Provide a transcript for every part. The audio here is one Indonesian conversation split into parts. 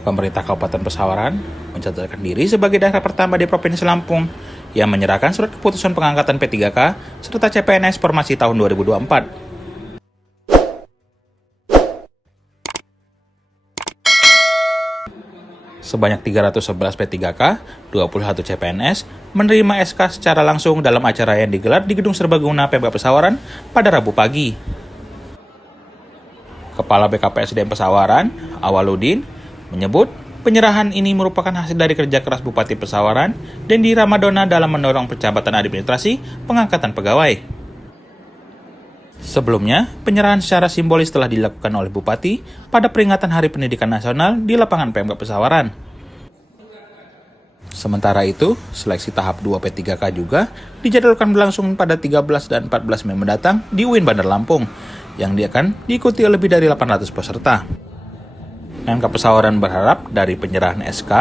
Pemerintah Kabupaten Pesawaran mencatatkan diri sebagai daerah pertama di Provinsi Lampung yang menyerahkan surat keputusan pengangkatan P3K serta CPNS Formasi tahun 2024. Sebanyak 311 P3K, 21 CPNS menerima SK secara langsung dalam acara yang digelar di Gedung Serbaguna Pemkab Pesawaran pada Rabu pagi. Kepala BKPSDM Pesawaran, Awaludin, menyebut penyerahan ini merupakan hasil dari kerja keras Bupati Pesawaran Dendi Ramadona dalam mendorong pencabatan administrasi pengangkatan pegawai. Sebelumnya, penyerahan secara simbolis telah dilakukan oleh Bupati pada peringatan Hari Pendidikan Nasional di lapangan Pemkab Pesawaran. Sementara itu, seleksi tahap 2 P3K juga dijadwalkan berlangsung pada 13 dan 14 Mei mendatang di UIN Bandar Lampung, yang akan diikuti lebih dari 800 peserta. Pemkab Pesawaran berharap dari penyerahan SK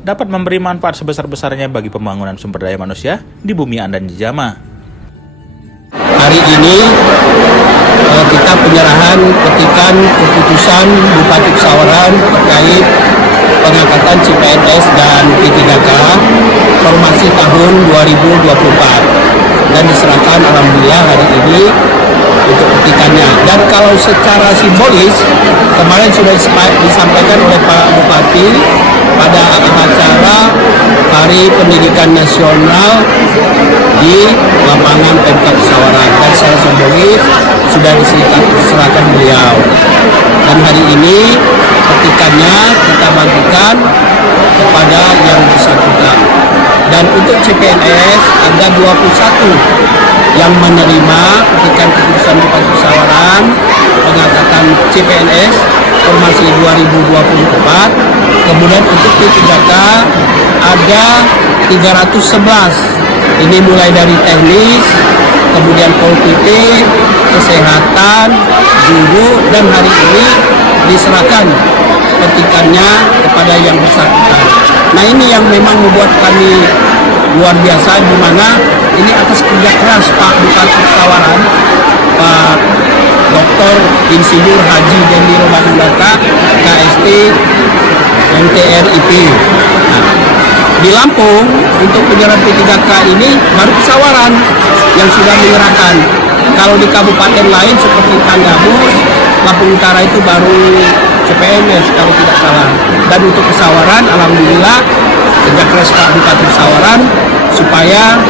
dapat memberi manfaat sebesar-besarnya bagi pembangunan sumber daya manusia di bumi Andan Jijama. Hari ini kita penyerahan petikan keputusan Bupati Pesawaran terkait pengangkatan CPNS dan P3K formasi tahun 2024 dan diserahkan alhamdulillah hari ini untuk petikannya. Dan kalau secara simbolis kemarin sudah disampaikan oleh Pak Bupati pada acara Hari Pendidikan Nasional di lapangan Pemkab Pesawaran, dan secara simbolis sudah diserahkan beliau. Dan hari ini petikannya kita bagikan kepada yang bersangkutan. Dan untuk CPNS ada 21 yang menerima petikan keputusan Bupati Pesawaran pengangkatan CPNS formasi 2024. Kemudian untuk P3K ada 311. Ini mulai dari teknis, kemudian politik, kesehatan, guru, dan hari ini diserahkan petikannya kepada yang bersangkutan. Nah, ini yang memang membuat kami luar biasa, di mana ini atas kerja keras Pak Bupati Pesawaran, Pak Dr. Insinyur Haji Dendi Ramadona, KST MTRIP. Nah, di Lampung untuk penyerahan P3K ini baru Pesawaran yang sudah menyerahkan. Kalau di kabupaten lain seperti Tanggamus, Lampung Utara itu baru CPNS kalau tidak salah. Dan untuk Pesawaran, alhamdulillah kerja keras Pak Bupati Pesawaran supaya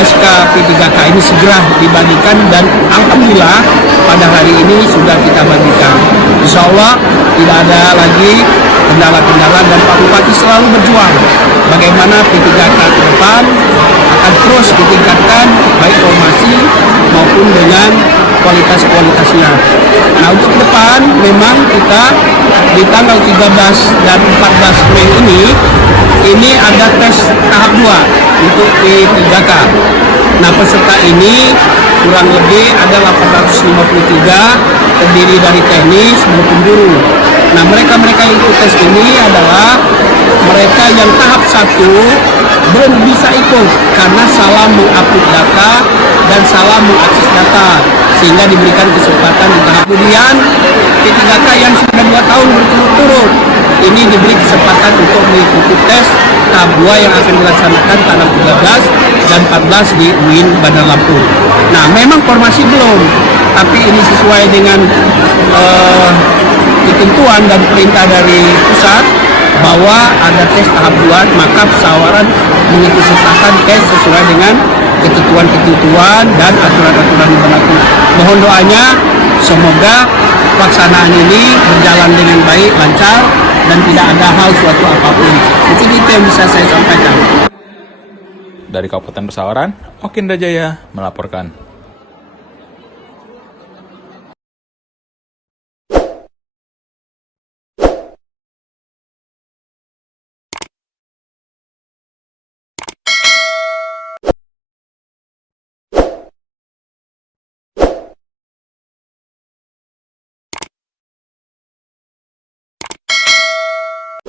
SK P3K ini segera dibagikan, dan alhamdulillah pada hari ini sudah kita bagikan. Insya Allah tidak ada lagi kendala-kendala, dan Pak Bupati selalu berjuang bagaimana P3K ke depan akan terus ditingkatkan baik formasi maupun dengan kualitas-kualitasnya. Nah, untuk ke depan memang kita di tanggal 13 dan 14 Mei ini ada tes tahap 2 untuk P3K. Nah, peserta ini kurang lebih ada 853, terdiri dari teknis maupun guru. Nah, mereka yang ikut tes ini adalah mereka yang tahap 1 belum bisa ikut karena salah mengupload data dan salah mengakses data, sehingga diberikan kesempatan di tahap. Kemudian P3K yang sudah 2 tahun berturut-turut ini diberi kesempatan untuk mengikuti tes tahap 2 yang akan dilaksanakan tanggal 13 dan 14 di UIN Bandar Lampung. Nah, memang formasi belum, tapi ini sesuai dengan ketentuan dan perintah dari pusat bahwa ada tes tahap 2, maka Pesawaran mengikutsertakan tes sesuai dengan ketentuan-ketentuan dan aturan-aturan yang berlaku. Mohon doanya semoga pelaksanaan ini berjalan dengan baik, lancar, dan tidak ada hal suatu apapun. Mungkin itu yang bisa saya sampaikan. Dari Kabupaten Pesawaran, Okin Rajaya melaporkan.